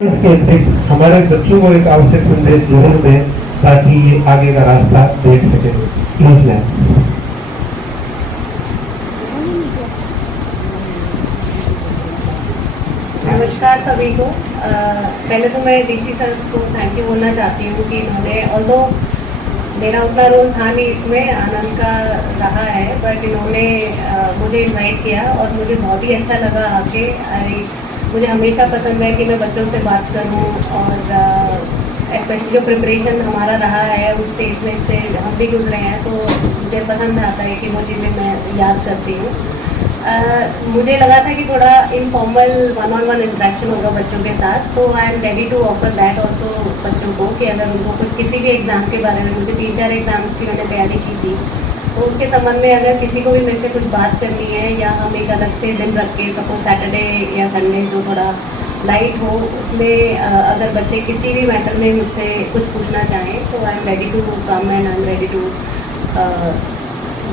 इसके अतिरिक्त हमारे बच्चों को एक आवश्यक संदेश जरूर दें ताकि ये आगे का रास्ता देख सके। Please ma'am. नमस्कार सभी को। पहले तो मैं डीसी सर को थैंक यू बोलना चाहती हूँ कि इन्होंने ऑल्दो मेरा उतना रोल था नहीं इसमें, आनंद का रहा है, बट इन्होंने मुझे इनवाइट किया और मुझे बहुत ही अच्छा लगा आके। मुझे हमेशा पसंद है कि मैं बच्चों से बात करूं और स्पेशली जो प्रिपरेशन हमारा रहा है उस स्टेज में से हम भी गुजरे हैं, तो मुझे पसंद आता है कि वो चीज़ें मैं याद करती हूँ। मुझे लगा था कि थोड़ा इनफॉर्मल वन-ऑन-वन इंटरेक्शन होगा बच्चों के साथ, तो I am ready to offer that also बच्चों को कि अगर उनको कुछ किसी भी एग्ज़ाम के बारे में, मुझे 3-4 एग्ज़ाम्स की मैंने तैयारी की थी, तो उसके संबंध में अगर किसी को भी मेरे से कुछ बात करनी है या हम एक अलग से दिन रख के, सपोज सैटरडे या संडे जो थोड़ा लाइट हो, उसमें अगर बच्चे किसी भी मैटर में मुझसे कुछ पूछना चाहें तो I am ready to come and I am ready to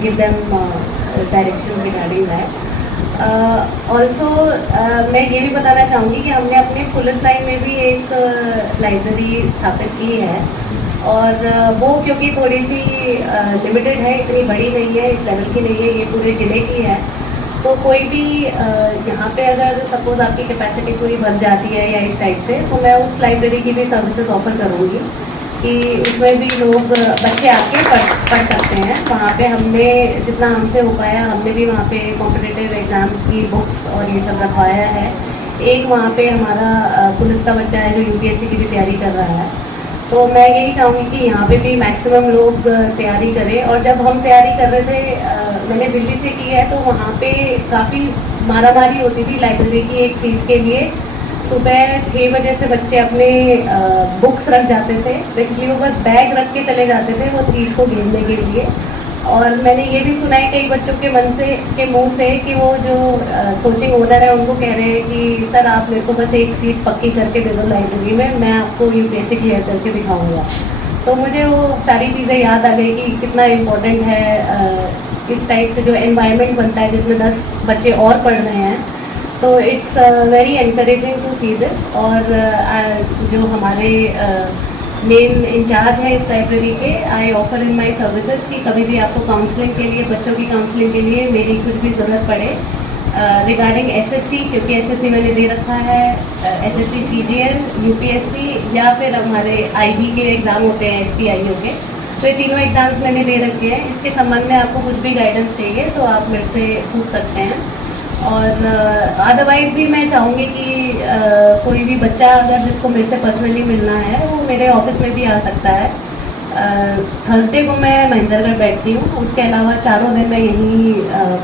give them direction regarding that. Also मैं ये भी बताना चाहूँगी कि हमने अपने पुलिस लाइन में भी एक लाइब्रेरी स्थापित की है, और वो क्योंकि थोड़ी सी लिमिटेड है, इतनी बड़ी नहीं है, इस लेवल की नहीं है, ये पूरे ज़िले की है। तो कोई भी यहाँ पे अगर सपोज आपकी कैपेसिटी पूरी भर जाती है या इस टाइप से, तो मैं उस लाइब्रेरी की भी सर्विसेज ऑफर करूँगी कि उसमें भी लोग बच्चे आके पढ़ सकते हैं। वहाँ पे हमने जितना हमसे हो पाया, हमने भी वहाँ पे कॉम्पिटिटिव एग्ज़ाम्स की बुक्स और ये सब रखवाया है। एक वहाँ पे हमारा पुलिस का बच्चा है जो यूपीएससी की भी तैयारी कर रहा है, तो मैं यही चाहूँगी कि यहाँ पे भी मैक्सिमम लोग तैयारी करें। और जब हम तैयारी कर रहे थे, मैंने दिल्ली से की है, तो वहाँ पे काफ़ी मारामारी होती थी लाइब्रेरी की एक सीट के लिए। सुबह 6 बजे से बच्चे अपने बुक्स रख जाते थे, बेसिकली वो बस बैग रख के चले जाते थे वो सीट को घेरने के लिए। और मैंने ये भी सुना है कई बच्चों के मुंह से कि वो जो कोचिंग ओनर है उनको कह रहे हैं कि सर आप मेरे को बस एक सीट पक्की करके दे दो लाइब्रेरी में, मैं आपको यूपीएससी क्लियर करके दिखाऊंगा। तो मुझे वो सारी चीज़ें याद आ गई कि कितना इम्पोर्टेंट है इस टाइप से जो एनवायरनमेंट बनता है जिसमें 10 बच्चे और पढ़ रहे हैं। तो it's very encouraging to see this. और जो हमारे मेन इंचार्ज है इस लाइब्रेरी के, I offer in my services कि कभी भी आपको काउंसलिंग के लिए, बच्चों की काउंसलिंग के लिए मेरी कुछ भी ज़रूरत पड़े रिगार्डिंग एसएससी, क्योंकि एसएससी मैंने दे रखा है, एसएससी सीजीएल, यूपीएससी या फिर हमारे आईबी के एग्ज़ाम होते हैं एसपीआईओ के, तो ये तीनों एग्ज़ाम्स मैंने दे रखे हैं। इसके संबंध में आपको कुछ भी गाइडेंस चाहिए तो आप मेरे से पूछ सकते हैं। और अदरवाइज़ भी मैं चाहूँगी कि कोई भी बच्चा अगर जिसको मेरे से पर्सनली मिलना है वो मेरे ऑफिस में भी आ सकता है। थर्सडे को मैं महेंद्रगढ़ बैठती हूँ, उसके अलावा चारों दिन मैं यहीं,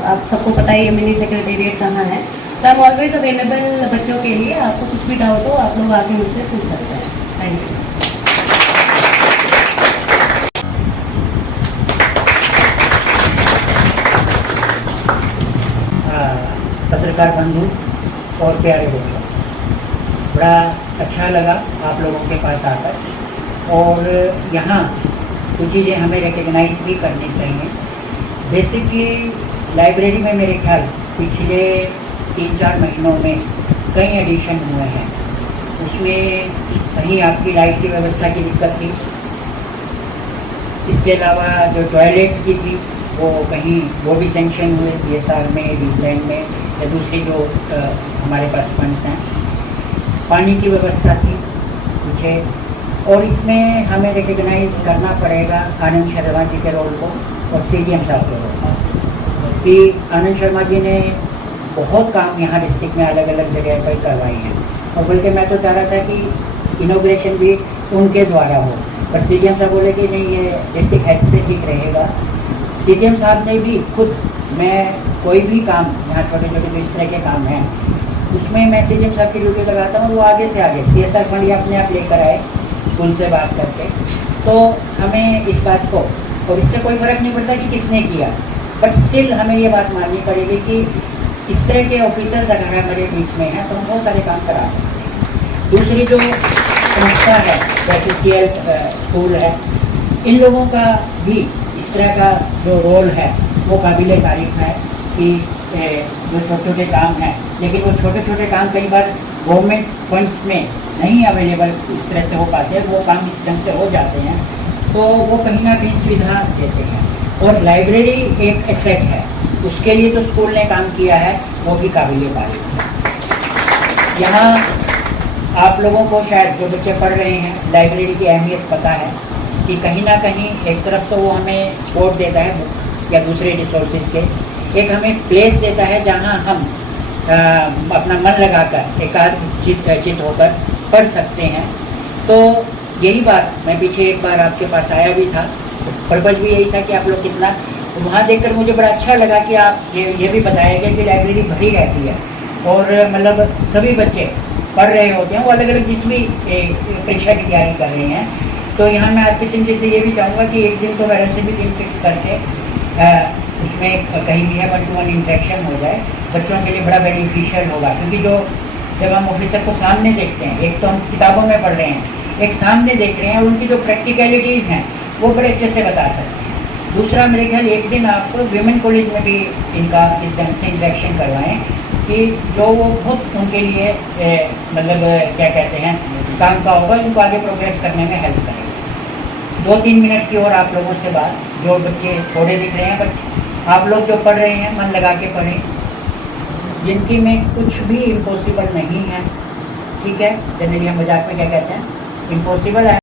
आप सबको पता ही है मिनी सेक्रेटेरिएट कहाँ है, तो आई एम ऑलवेज अवेलेबल बच्चों के लिए। आपको कुछ भी डाउट हो आप लोग आके मुझसे पूछ सकते हैं। Thank you. पत्रकार बंधु और प्यारे दोस्तों, बड़ा अच्छा लगा आप लोगों के पास आकर, और यहाँ कुछ चीज़ें हमें रिकग्नाइज भी करनी चाहिए। बेसिकली लाइब्रेरी में मेरे ख्याल पिछले 3-4 महीनों में कई एडिशन हुए हैं। उसमें कहीं आपकी लाइट की व्यवस्था की दिक्कत थी, इसके अलावा जो टॉयलेट्स की थी वो कहीं वो भी सेंक्शन हुए सीएसआर में, न्यूजीलैंड में या दूसरी जो हमारे पास फंड्स हैं। पानी की व्यवस्था थी कुछ है, और इसमें हमें रिकग्नाइज करना पड़ेगा आनंद शर्मा जी के रोल को और सीडीएम साहब के रोल को, कि आनंद शर्मा जी ने बहुत काम यहाँ डिस्ट्रिक्ट में अलग अलग जगह पर करवाई हैं। और बल्कि मैं तो चाह रहा था कि इनोग्रेशन भी उनके द्वारा हो, पर सीडीएम साहब बोले कि नहीं, ये डिस्ट्रिक्ट हेड से ठीक रहेगा। सीडीएम साहब ने भी खुद, मैं कोई भी काम यहाँ छोटे छोटे जो इस तरह के काम हैं उसमें मैं सीडीएम साहब की ड्यूटी लगाता हूँ, वो आगे से आगे सीएसआर फंड या अपने आप लेकर आए स्कूल से बात करके। तो हमें इस बात को, और इससे कोई फ़र्क नहीं पड़ता कि किसने किया, बट स्टिल हमें ये बात माननी पड़ेगी कि इस तरह के ऑफिसर्स अगर हमारे बीच में हैं तो हम बहुत सारे काम करा सकते हैं। दूसरी जो संस्था है जैसे सीएल स्कूल है, इन लोगों का भी इस तरह का जो रोल है वो काबिले तारीफ है कि जो छोटे छोटे काम हैं, लेकिन वो छोटे छोटे काम कई बार गवर्नमेंट फंड्स में नहीं अवेलेबल इस तरह से हो पाते, वो काम इस ढंग से हो जाते हैं, तो वो कहीं ना कहीं सुविधा देते हैं। और लाइब्रेरी एक एसेट है, उसके लिए तो स्कूल ने काम किया है, वो भी काबिल तारीफ है। यहाँ आप लोगों को शायद जो बच्चे पढ़ रहे हैं लाइब्रेरी की अहमियत पता है कि कहीं ना कहीं एक तरफ तो वो हमें सपोर्ट देता है या दूसरे रिसोर्सेज के, एक हमें प्लेस देता है जहाँ हम अपना मन लगाकर एकाग्रचित होकर पढ़ सकते हैं। तो यही बात मैं पीछे एक बार आपके पास आया भी था, पर्पज भी यही था कि आप लोग कितना, तो वहाँ देखकर मुझे बड़ा अच्छा लगा कि आप ये भी बताया गया कि लाइब्रेरी भरी रहती है और मतलब सभी बच्चे पढ़ रहे होते हैं, वो अलग अलग जिस भी परीक्षा की तैयारी कर रहे हैं। तो यहाँ मैं आपके सिंह से ये भी चाहूँगा कि एक दिन तो वैसे भी दिन फिक्स करके उसमें कहीं भी है 1-to-1 इंटरेक्शन हो जाए, बच्चों के लिए बड़ा बेनिफिशियल होगा। क्योंकि जो जब हम ऑफिसर को सामने देखते हैं, एक तो हम किताबों में पढ़ रहे हैं, एक सामने देख रहे हैं, उनकी जो प्रैक्टिकलिटीज़ हैं वो बड़े अच्छे से बता सकते हैं। दूसरा मेरे ख्याल एक दिन आप विमेन कॉलेज में भी इनका इस ढंग से इंटरेक्शन करवाएं कि जो वो बहुत उनके लिए मतलब क्या कहते हैं काम का होगा, उनको आगे प्रोग्रेस करने में हेल्प करेगा। 2-3 मिनट की और आप लोगों से बात, जो बच्चे थोड़े दिख रहे हैं बट आप लोग जो पढ़ रहे हैं मन लगा के पढ़ें, जिनकी में कुछ भी इम्पॉसिबल नहीं है, ठीक है। जनरली हम मजाक में क्या कहते हैं, इम्पॉसिबल है